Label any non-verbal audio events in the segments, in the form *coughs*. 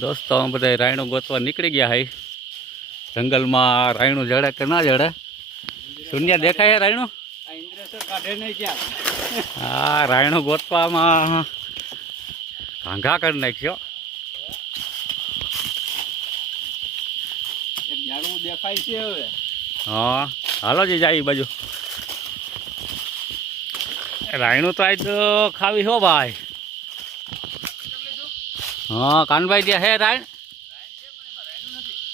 દોસ્તો, અમે બધા રાયણું ગોતવા નીકળી ગયા હાઈ. જંગલમાં રાયણું જડે કે ના જડે? શૂન્ય દેખાય રાયણું? હા, રાયણું ગોતવામાં ઘાંઘા કરી નાખ્યો. દેખાય છે હા, હાલો જી જાય બાજુ. રાયણું તો આજ ખાવી હો ભાઈ. હા, કાનભાઈ ત્યાં હે, રાયણ?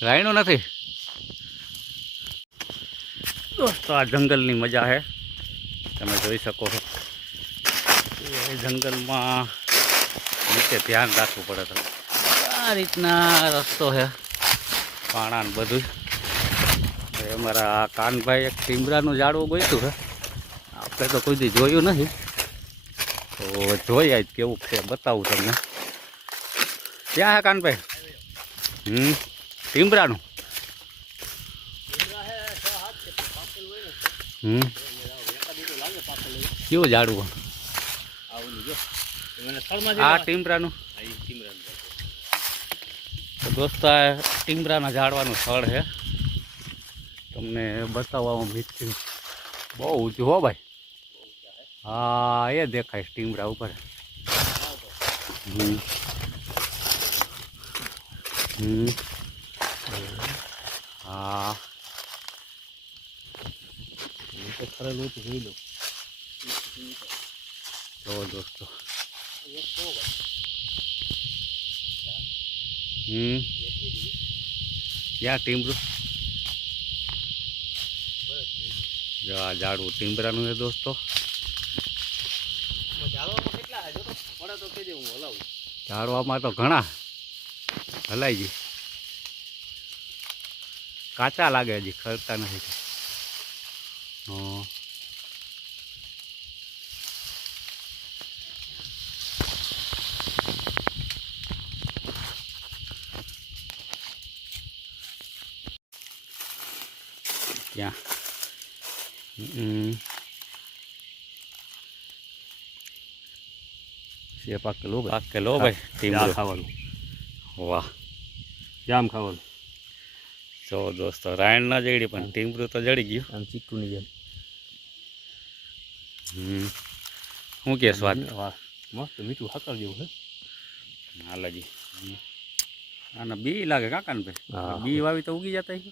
રાયણું નથી. દોસ્તો, આ જંગલની મજા છે તમે જોઈ શકો છો. એ જંગલમાં નીચે ધ્યાન રાખવું પડે તો આ રીતના રસ્તો છે પાણા ને બધું. અમારા કાનભાઈ એક ટીમરાનું ઝાડવું ગોઈતું છે આપણે તો કોઈ દી જોયું નથી. તો જોઈએ આજ કેવું છે, બતાવું તમને. ક્યાં હે કાનભાઈ? હમ ટીમરાનું હમ. કેવું ઝાડવું આ ટીમરાનું? તો દોસ્તો, આ ટીમરાના ઝાડવાનું સ્થળ છે. તમને બતાવવામાં મિત્ર બહુ ઊંચું હો ભાઈ. હા, એ દેખાય ટીમરા ઉપર. હમ. હમ હા ખરેલું તો જોઈ લો જો દોસ્તો હમ ક્યાં ટીમરું જો આ ઝાડવું ટીમરાનું છે દોસ્તો ઝાડવામાં કેટલા છે જો તો પડે તો કહેજે હું હલાવું ઝાડવામાં તો ઘણા હલાઈ ગઈ. કાચા લાગે હજી ખરતા નથી. હં. ત્યાં હમ. છે પાકેલો પાકેલો ભાઈ? ટીમરો ખાવાનું. વાહ. જામ ખાવાનું. જો દોસ્તો રાયણ ના જડી પણ ટીમરું તો જડી ગયું. આમ ચીકુની જેમ. શું કે સ્વાદ? મસ્ત મીઠું હાકર જેવું છે. હાલાજી આના બી લાગે કાકા ને ભાઈ બી વાવી તો ઉગી જતા છે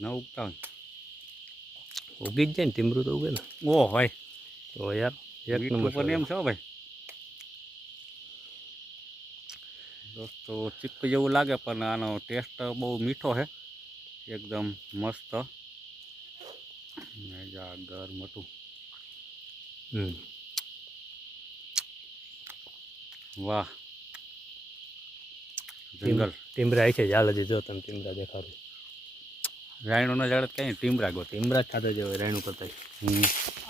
ન ઉગતા હોય. ઉગી જ જાય ને ટીમરું તો ઉગે ને. ઓ ભાઈ તો યાર એક નંબર એમ છો ભાઈ. દોસ્તો ચીક્કુ જેવું લાગે પણ આનો ટેસ્ટ બહુ મીઠો છે. એકદમ મસ્ત. ને જા ગર મોટું હમ. વાહ. જંગલ. ટીમરા આવી છે ચાલ હજી જો તમે ટીમરા દેખાડો. રાયણોના ઝાડ કઈ ટીમરા ગો. ટીમરા જ ખાતા જવાય રાયણું કરતા.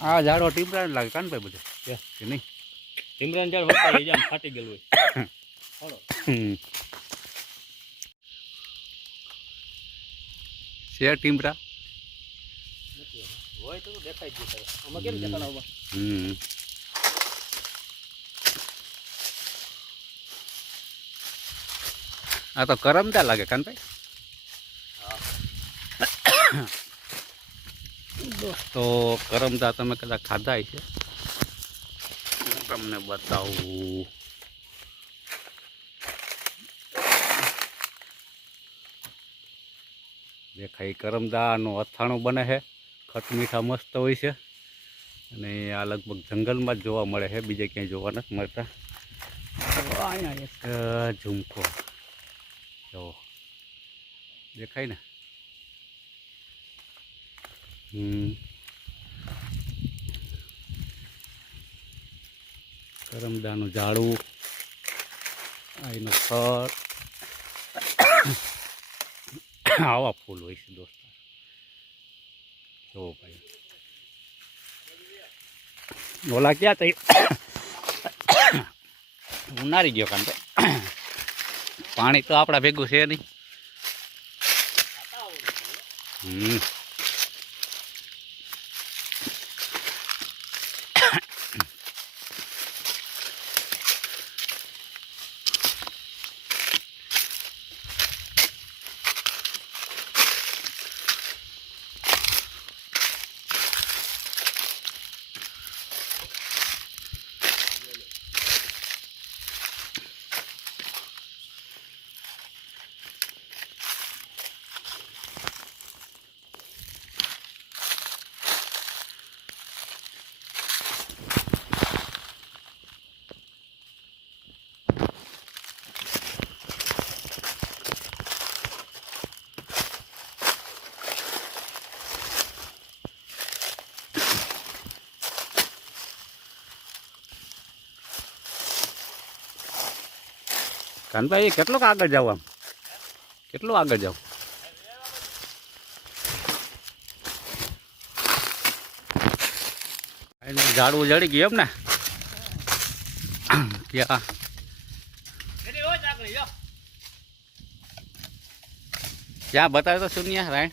આ ઝાડો ટીમરા જ લાગે કાન ભાઈ બધે? કે? કે નહીં? ટીમરા ઝાડ વળતા એ જામ ફાટી ગયેલું હોય. હમ. *coughs* છે ટીમરા? હોય તો દેખાય જ આમાં કેમ દેખાડવા હમ. આ તો કરમતા લાગે કાનભાઈ. દોસ્તો કરમદા તમે કદાચ ખાધા છે તમને બતાવું. દેખાય કરમદાનું અથાણું બને છે. ખટમીઠા મસ્ત હોય છે. અને આ લગભગ જંગલમાં જ જોવા મળે છે બીજે ક્યાંય જોવા નથી મળતા. અહીંયા એક ઝુમકો જો દેખાય ને? હમ. કરમદાનું આ એનું ફળ. આવા ફૂલ હોય છે દોસ્તો. જોવો ભાઈ. ઓલા ક્યાં થઈ? ઉનારી ગયો કાંતો. પાણી તો આપણા ભેગું છે નહીં. હમ. કાનભાઈ કેટલોક આગળ જાવ આમ? કેટલું આગળ જાવ ઝાડવું જડી ગયું એમ ને? ક્યાં? ક્યાં બતાવે તો શૂન્ય રાયણ?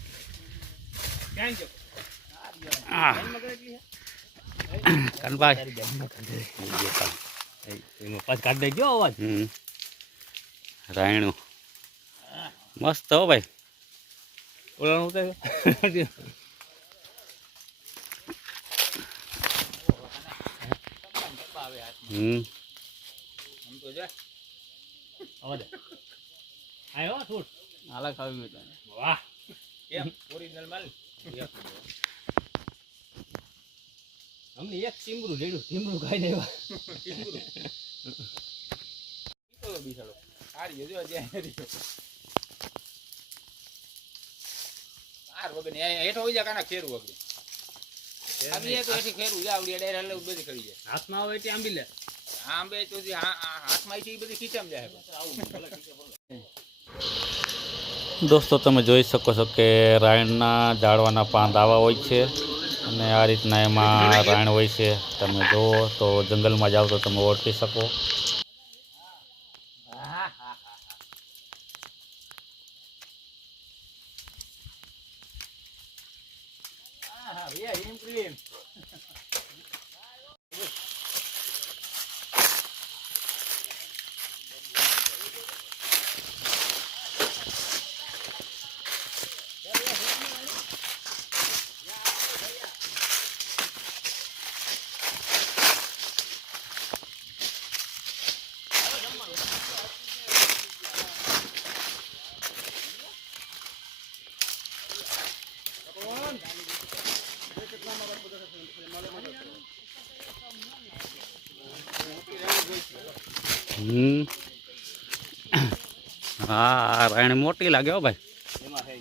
કનભાઈ. ગયો એમાં પાછ કાઢ દેજો અવાજ. હમ. રાયણું. મસ્ત હો ભાઈ. ઓલાનું ઉતાર. હમ. આયો છૂટ આલા ખાવી હોય વાહ. કેમ ઓરિજિનલ માલ. અમને એક ચીમરું રેડું ચીમરું. ખાઈ દેવા બિસાડો સારી જો જ્યાં આર વગર હેઠો હોય જાય કાના ખેરું વગર. આવી તો એથી ખેરું જાય આવડી ડાયર હલે બધી કરી જાય. હાથમાં આવે એટલે આંબી લે. આંબે તો હાથમાં આવી બધી ખીચામ જાય દોસ્તો તમે જોઈ શકો છો કે રાયણના ઝાડવાના પાંદ આવા હોય છે અને આ રીતના એમાં રાયણ હોય છે. તમે જુઓ તો જંગલમાં જાઓ તો તમે ઓળખી શકો. હમ. હા રાયણ મોટી લાગે હો ભાઈ એમાં થઈ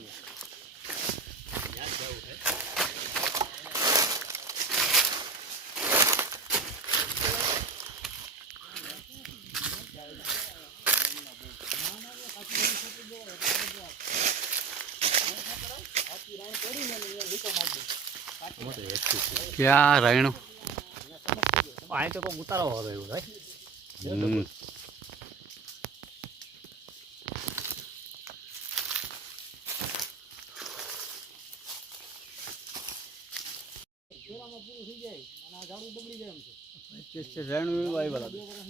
ગયું ક્યાં રાયણું? આ તો કોઈ ઉતારો હવે એવું ભાઈ હમ.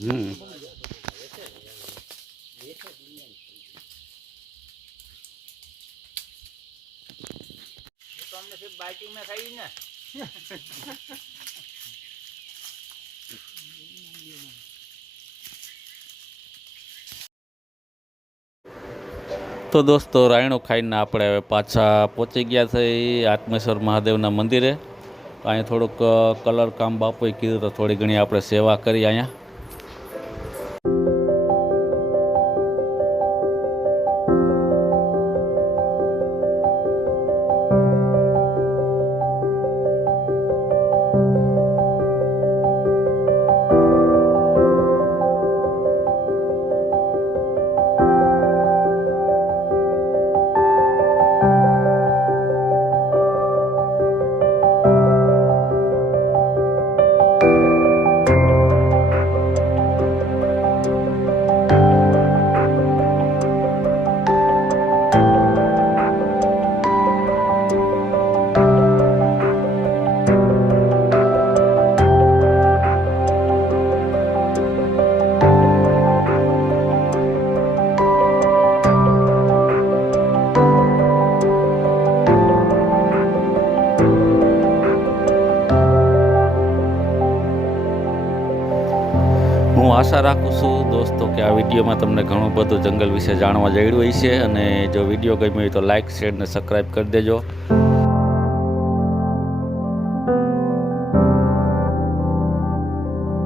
હમ. તો અમને સિર્ફમાં થઈ ને. તો દોસ્તો, રાયણો ખાઈને આપણે હવે પાછા પહોંચી ગયા છે આત્મેશ્વર મહાદેવના મંદિરે. અહીંયા થોડુંક કલર કામ બાપુએ કીધું તો થોડી ઘણી આપણે સેવા કરી અહીંયા. આશા રાખું છું દોસ્તો કે આ વિડીયોમાં તમને ઘણું બધું જંગલ વિશે જાણવા જડ્યું હોય છે અને જો વીડિયો ગમ્યો હોય તો લાઇક શેર ને સબસ્ક્રાઈબ કરી દેજો.